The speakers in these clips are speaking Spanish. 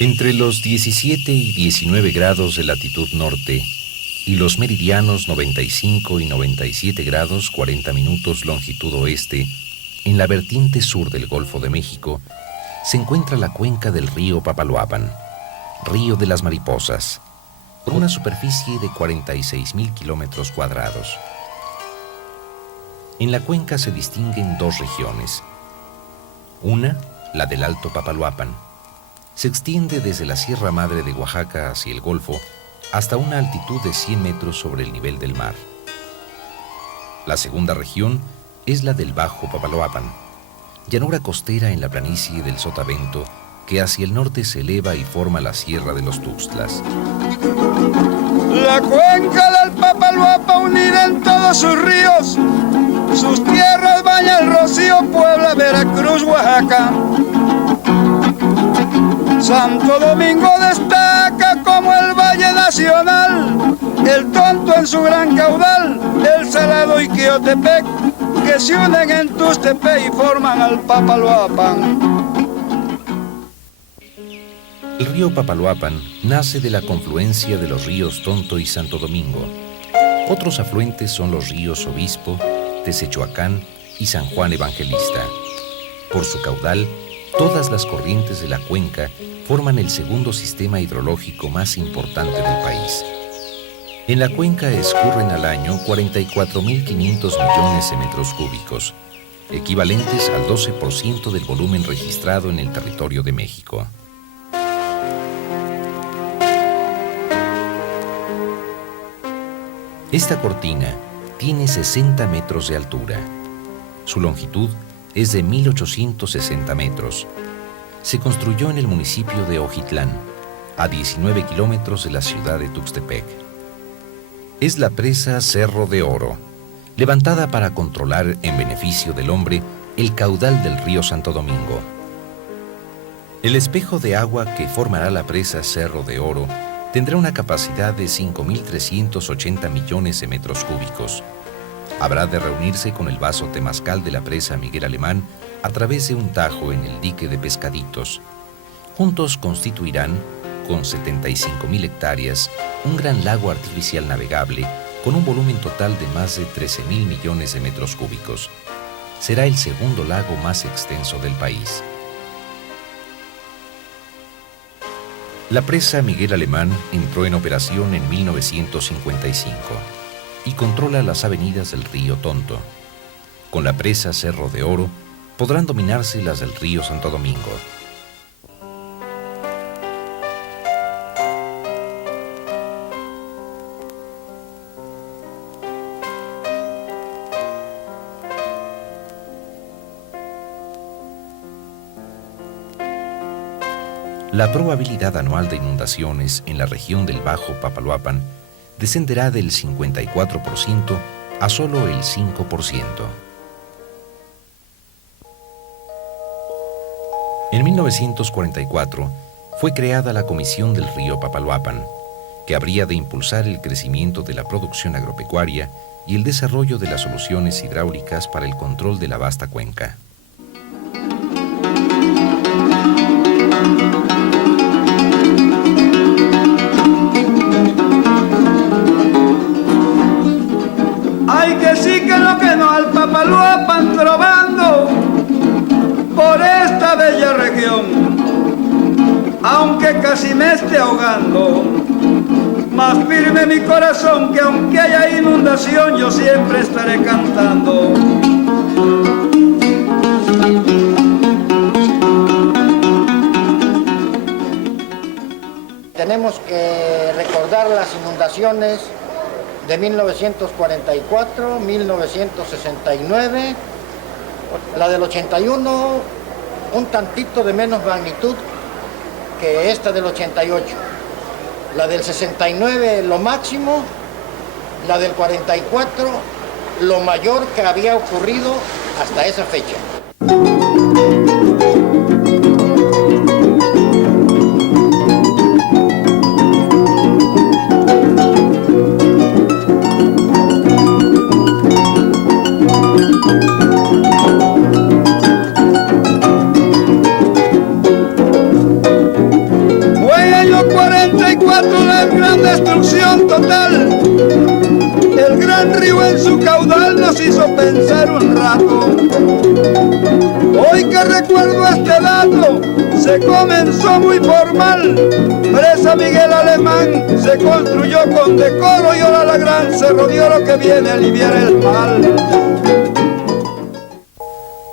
Entre los 17 y 19 grados de latitud norte y los meridianos 95 y 97 grados 40 minutos longitud oeste, en la vertiente sur del Golfo de México, se encuentra la cuenca del río Papaloapan, río de las mariposas, con una superficie de 46.000 kilómetros cuadrados. En la cuenca se distinguen dos regiones. Una, la del Alto Papaloapan, se extiende desde la Sierra Madre de Oaxaca hacia el Golfo hasta una altitud de 100 metros sobre el nivel del mar. La segunda región es la del Bajo Papaloapan, llanura costera en la planicie del Sotavento que hacia el norte se eleva y forma la Sierra de los Tuxtlas. La cuenca del Papaloapan unida en todos sus ríos, sus tierras baña el Rocío, Puebla, Veracruz, Oaxaca. Santo Domingo destaca como el Valle Nacional, el Tonto en su gran caudal, el Salado y Quiotepec, que se unen en Tuxtepec y forman al Papaloapan. El río Papaloapan nace de la confluencia de los ríos Tonto y Santo Domingo. Otros afluentes son los ríos Obispo, Tezechuacán y San Juan Evangelista. Por su caudal, todas las corrientes de la cuenca forman el segundo sistema hidrológico más importante del país. En la cuenca escurren al año 44.500 millones de metros cúbicos, equivalentes al 12% del volumen registrado en el territorio de México. Esta cortina tiene 60 metros de altura. Su longitud es de 1.860 metros. Se construyó en el municipio de Ojitlán, a 19 kilómetros de la ciudad de Tuxtepec. Es la presa Cerro de Oro, levantada para controlar en beneficio del hombre el caudal del río Santo Domingo. El espejo de agua que formará la presa Cerro de Oro tendrá una capacidad de 5.380 millones de metros cúbicos. Habrá de reunirse con el vaso Temazcal de la presa Miguel Alemán a través de un tajo en el dique de Pescaditos. Juntos constituirán, con 75.000 hectáreas, un gran lago artificial navegable con un volumen total de más de 13.000 millones de metros cúbicos. Será el segundo lago más extenso del país. La presa Miguel Alemán entró en operación en 1955 y controla las avenidas del río Tonto. Con la presa Cerro de Oro podrán dominarse las del río Santo Domingo. La probabilidad anual de inundaciones en la región del Bajo Papaloapan descenderá del 54% a solo el 5%. En 1944 fue creada la Comisión del Río Papaloapan, que habría de impulsar el crecimiento de la producción agropecuaria y el desarrollo de las soluciones hidráulicas para el control de la vasta cuenca. Papaloapan trovando por esta bella región, aunque casi me esté ahogando, más firme mi corazón que aunque haya inundación yo siempre estaré cantando. Tenemos que recordar las inundaciones de 1944, 1969, la del 81, un tantito de menos magnitud que esta del 88, la del 69 lo máximo, la del 44 lo mayor que había ocurrido hasta esa fecha. destrucción total. El gran río en su caudal nos hizo pensar un rato. Hoy que recuerdo este dato, se comenzó muy formal. Presa Miguel Alemán se construyó con decoro y ahora la gran Cerro de Oro que viene a aliviar el mal.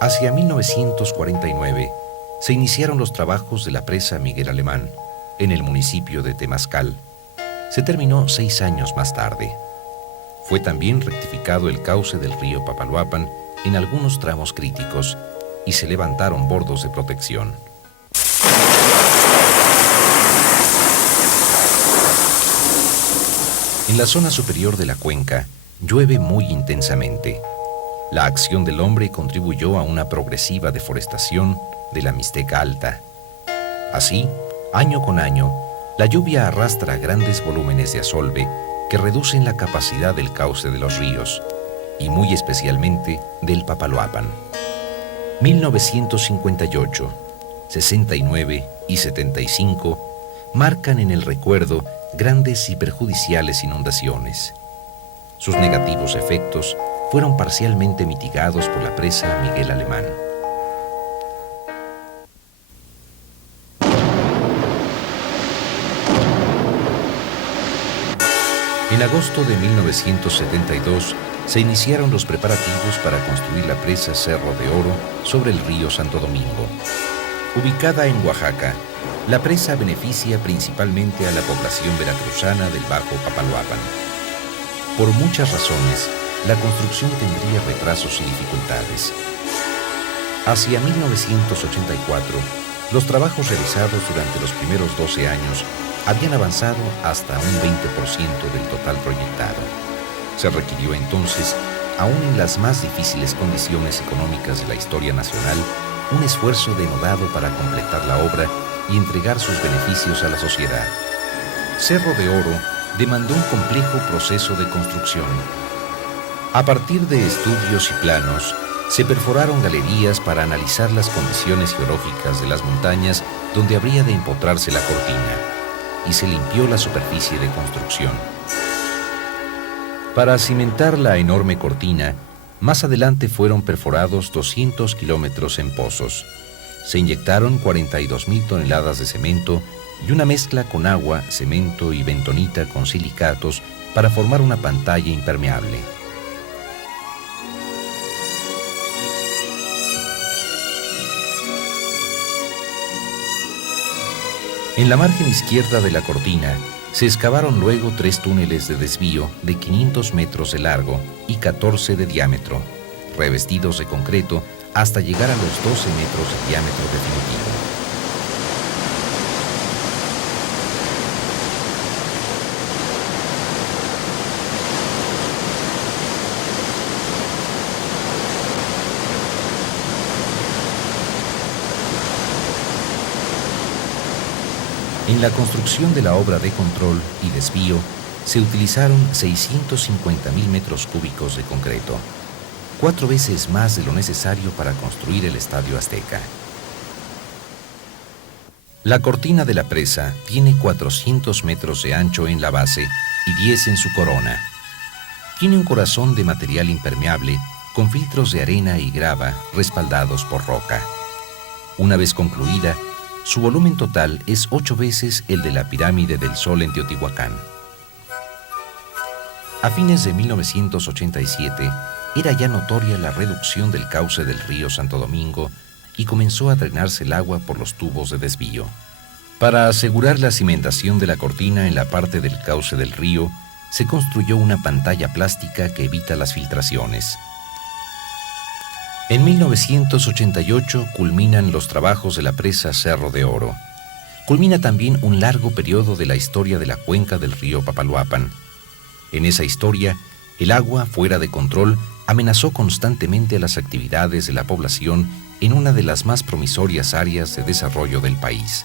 Hacia 1949 se iniciaron los trabajos de la presa Miguel Alemán en el municipio de Temazcal. Se terminó 6 años más tarde. Fue también rectificado el cauce del río Papaloapan en algunos tramos críticos y se levantaron bordos de protección. En la zona superior de la cuenca llueve muy intensamente. La acción del hombre contribuyó a una progresiva deforestación de la Mixteca Alta. Así, año con año, la lluvia arrastra grandes volúmenes de asolve que reducen la capacidad del cauce de los ríos, y muy especialmente del Papaloapan. 1958, 69 y 75 marcan en el recuerdo grandes y perjudiciales inundaciones. Sus negativos efectos fueron parcialmente mitigados por la presa Miguel Alemán. En agosto de 1972 se iniciaron los preparativos para construir la presa Cerro de Oro sobre el río Santo Domingo. Ubicada en Oaxaca, la presa beneficia principalmente a la población veracruzana del Bajo Papaloapan. Por muchas razones, la construcción tendría retrasos y dificultades. Hacia 1984, los trabajos realizados durante los primeros 12 años habían avanzado hasta un 20% del total proyectado. Se requirió entonces, aún en las más difíciles condiciones económicas de la historia nacional, un esfuerzo denodado para completar la obra y entregar sus beneficios a la sociedad. Cerro de Oro demandó un complejo proceso de construcción. A partir de estudios y planos, se perforaron galerías para analizar las condiciones geológicas de las montañas donde habría de empotrarse la cortina, y se limpió la superficie de construcción. Para cimentar la enorme cortina, más adelante fueron perforados 200 kilómetros en pozos. Se inyectaron 42,000 toneladas de cemento y una mezcla con agua, cemento y bentonita con silicatos para formar una pantalla impermeable. En la margen izquierda de la cortina se excavaron luego 3 túneles de desvío de 500 metros de largo y 14 de diámetro, revestidos de concreto hasta llegar a los 12 metros de diámetro definitivo. En la construcción de la obra de control y desvío se utilizaron 650,000 metros cúbicos de concreto, 4 veces más de lo necesario para construir el Estadio Azteca. La cortina de la presa tiene 400 metros de ancho en la base y 10 en su corona. Tiene un corazón de material impermeable con filtros de arena y grava respaldados por roca. Una vez concluida, su volumen total es 8 veces el de la Pirámide del Sol en Teotihuacán. A fines de 1987, era ya notoria la reducción del cauce del río Santo Domingo y comenzó a drenarse el agua por los tubos de desvío. Para asegurar la cimentación de la cortina en la parte del cauce del río, se construyó una pantalla plástica que evita las filtraciones. En 1988 culminan los trabajos de la presa Cerro de Oro. Culmina también un largo periodo de la historia de la cuenca del río Papaloapan. En esa historia, el agua fuera de control amenazó constantemente a las actividades de la población en una de las más promisorias áreas de desarrollo del país.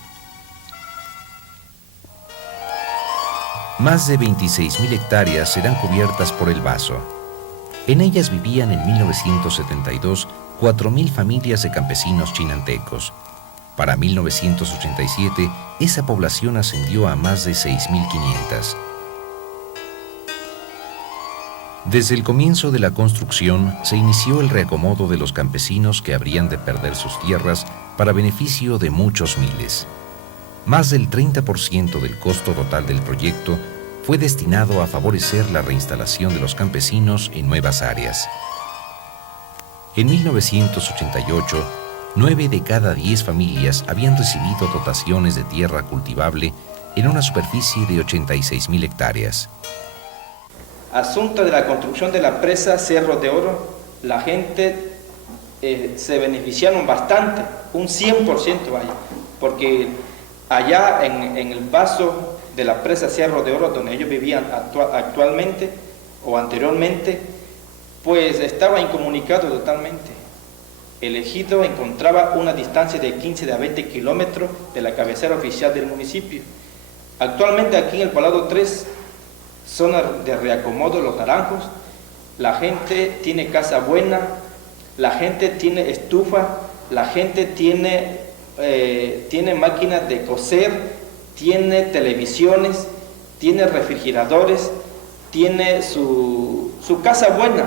Más de 26,000 hectáreas serán cubiertas por el vaso. En ellas vivían en 1972 4,000 familias de campesinos chinantecos. Para 1987, esa población ascendió a más de 6,500 Desde el comienzo de la construcción se inició el reacomodo de los campesinos que habrían de perder sus tierras para beneficio de muchos miles. Más del 30% del costo total del proyecto fue destinado a favorecer la reinstalación de los campesinos en nuevas áreas. En 1988, 9 de cada 10 familias habían recibido dotaciones de tierra cultivable en una superficie de 86.000 hectáreas. Asunto de la construcción de la presa Cerro de Oro, la gente se beneficiaron bastante, un 100% vaya, porque allá en el vaso de la presa Cerro de Oro, donde ellos vivían actualmente o anteriormente, pues estaba incomunicado totalmente. El ejido encontraba una distancia de 15 a 20 kilómetros de la cabecera oficial del municipio. Actualmente aquí en el Palado 3, zona de reacomodo Los Naranjos, la gente tiene casa buena, la gente tiene estufa, la gente tiene máquinas de coser, tiene televisiones, tiene refrigeradores, tiene su casa buena,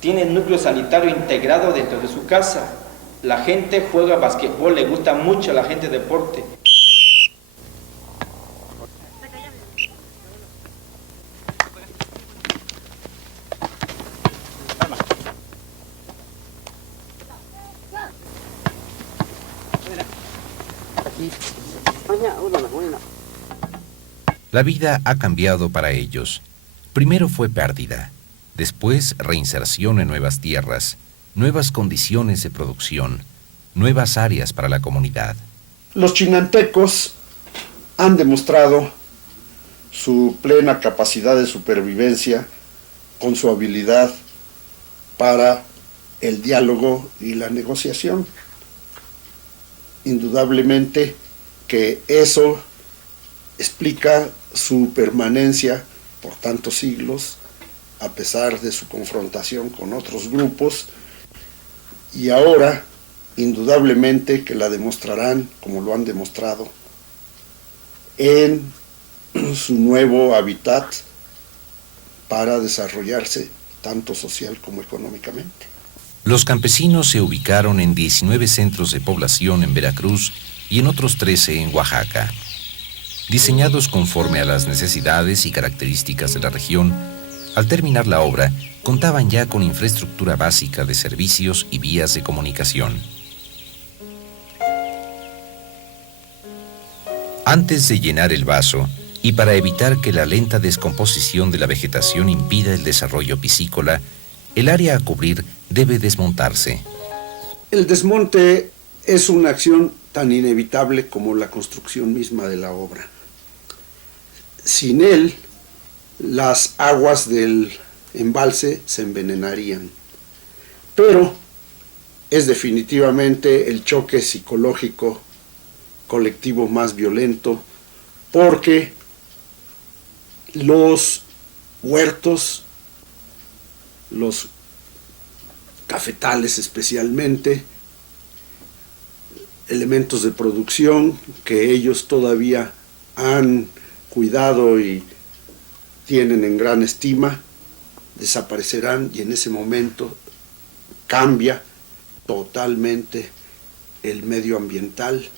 tiene núcleo sanitario integrado dentro de su casa. La gente juega basquetbol, le gusta mucho a la gente deporte. La vida ha cambiado para ellos. Primero fue pérdida, después reinserción en nuevas tierras, nuevas condiciones de producción, nuevas áreas para la comunidad. Los chinantecos han demostrado su plena capacidad de supervivencia con su habilidad para el diálogo y la negociación. Indudablemente que eso explica su permanencia por tantos siglos, a pesar de su confrontación con otros grupos, y ahora, indudablemente, que la demostrarán, como lo han demostrado, en su nuevo hábitat para desarrollarse tanto social como económicamente. Los campesinos se ubicaron en 19 centros de población en Veracruz y en otros 13 en Oaxaca. Diseñados conforme a las necesidades y características de la región, al terminar la obra, contaban ya con infraestructura básica de servicios y vías de comunicación. Antes de llenar el vaso, y para evitar que la lenta descomposición de la vegetación impida el desarrollo piscícola, el área a cubrir debe desmontarse. El desmonte es una acción tan inevitable como la construcción misma de la obra. Sin él, las aguas del embalse se envenenarían. Pero es definitivamente el choque psicológico colectivo más violento, porque los huertos, los cafetales especialmente, elementos de producción que ellos todavía han cuidado y tienen en gran estima, desaparecerán, y en ese momento cambia totalmente el medio ambiental,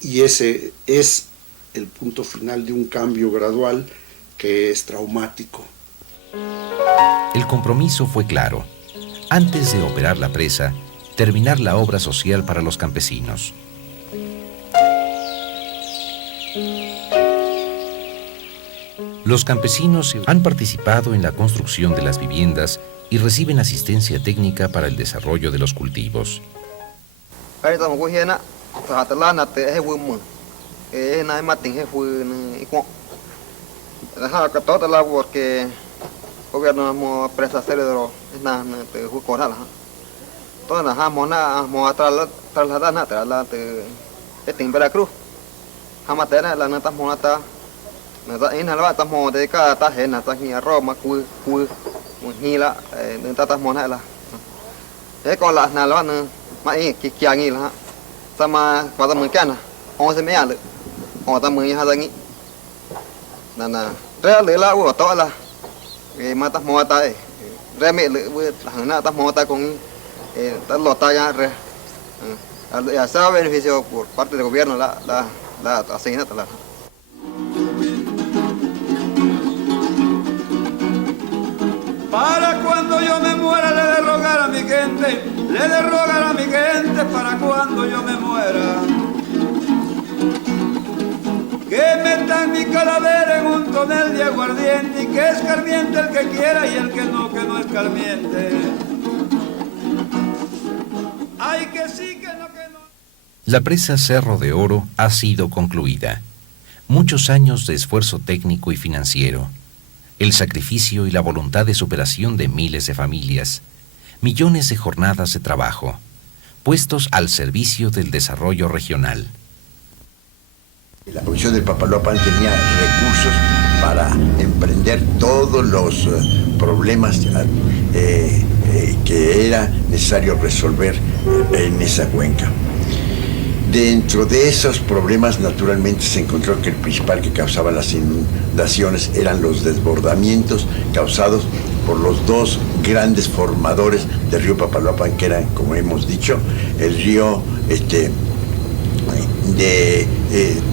y ese es el punto final de un cambio gradual que es traumático. El compromiso fue claro. Antes de operar la presa, terminar la obra social para los campesinos. Los campesinos han participado en la construcción de las viviendas y reciben asistencia técnica para el desarrollo de los cultivos. Gobierno mo presa serie de na te jucora la toda na mona mo trasladar na trasladar te en Veracruz hamatena la nata monata na ta ina la ta mo de ka ta hena ta ni Roma ku ni la nata ta mona la con la na la na ma ki ngi la sama kwa ta kana 11 me ale o ta me ha ta ngi na re le la o to la matas moata reme la tas moata con lota ya re ya se beneficio por parte del gobierno la asignación la. Para cuando yo me muera le de rogar a mi gente, le de rogar a mi gente para cuando yo me muera. Que metan mi calavera en un tonel de aguardiente y que escarmiente el que quiera y el que no escarmiente. Ay, que sí, que no, que no. La presa Cerro de Oro ha sido concluida. Muchos años de esfuerzo técnico y financiero, el sacrificio y la voluntad de superación de miles de familias, millones de jornadas de trabajo, puestos al servicio del desarrollo regional. La Comisión del Papaloapan tenía recursos para emprender todos los problemas que era necesario resolver en esa cuenca. Dentro de esos problemas, naturalmente, se encontró que el principal que causaba las inundaciones eran los desbordamientos causados por los dos grandes formadores del río Papaloapan, que eran, como hemos dicho, el río de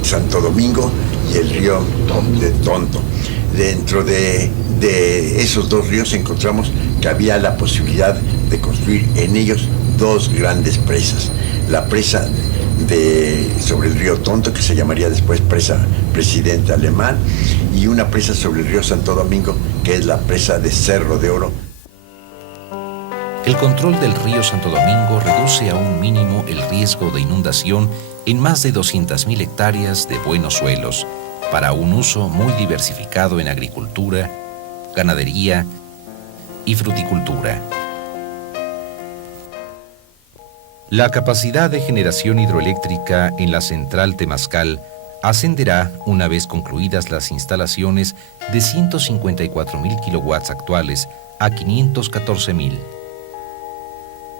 Santo Domingo y el río de Tonto. Dentro de esos dos ríos encontramos que había la posibilidad de construir en ellos dos grandes presas. La presa sobre el río Tonto, que se llamaría después presa Presidente Alemán, y una presa sobre el río Santo Domingo, que es la presa de Cerro de Oro. El control del río Santo Domingo reduce a un mínimo el riesgo de inundación en más de 200.000 hectáreas de buenos suelos, para un uso muy diversificado en agricultura, ganadería y fruticultura. La capacidad de generación hidroeléctrica en la central Temazcal ascenderá, una vez concluidas las instalaciones, de 154.000 kilowatts actuales a 514.000.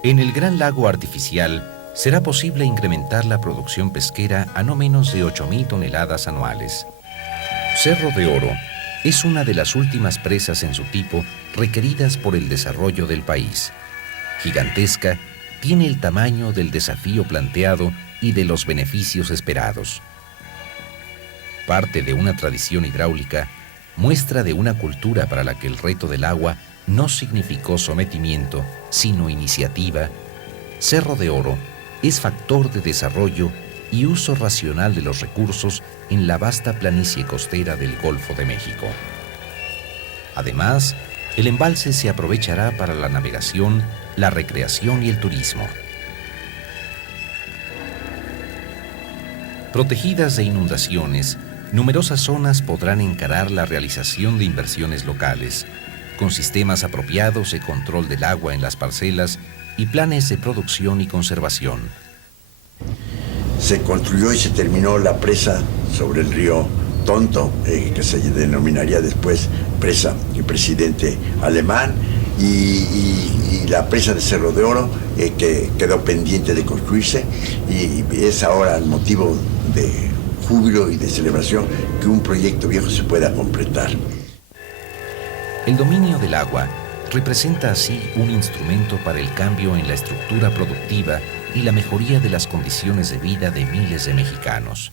En el Gran Lago Artificial será posible incrementar la producción pesquera a no menos de 8.000 toneladas anuales. Cerro de Oro es una de las últimas presas en su tipo requeridas por el desarrollo del país. Gigantesca, tiene el tamaño del desafío planteado y de los beneficios esperados. Parte de una tradición hidráulica, muestra de una cultura para la que el reto del agua no significó sometimiento, sino iniciativa, Cerro de Oro es factor de desarrollo y uso racional de los recursos en la vasta planicie costera del Golfo de México. Además, el embalse se aprovechará para la navegación, la recreación y el turismo. Protegidas de inundaciones, numerosas zonas podrán encarar la realización de inversiones locales, con sistemas apropiados de control del agua en las parcelas y planes de producción y conservación. Se construyó y se terminó la presa sobre el río Tonto, que se denominaría después presa Presidente Alemán, y la presa de Cerro de Oro, que quedó pendiente de construirse, y es ahora el motivo de júbilo y de celebración que un proyecto viejo se pueda completar. El dominio del agua representa así un instrumento para el cambio en la estructura productiva y la mejoría de las condiciones de vida de miles de mexicanos.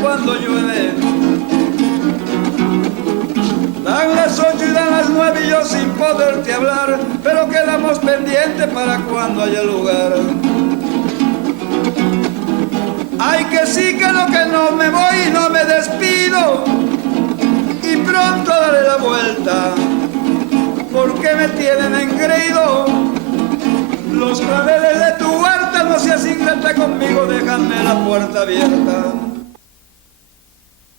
Cuando llueve, dan las 8 y dan las 9 y yo sin poderte hablar, pero quedamos pendientes para cuando haya lugar. Ay, que sí, que no me voy y no me despido, y pronto daré la vuelta, porque me tienen engreído los claveles de tu huerta. No seas ingrata conmigo, déjame la puerta abierta.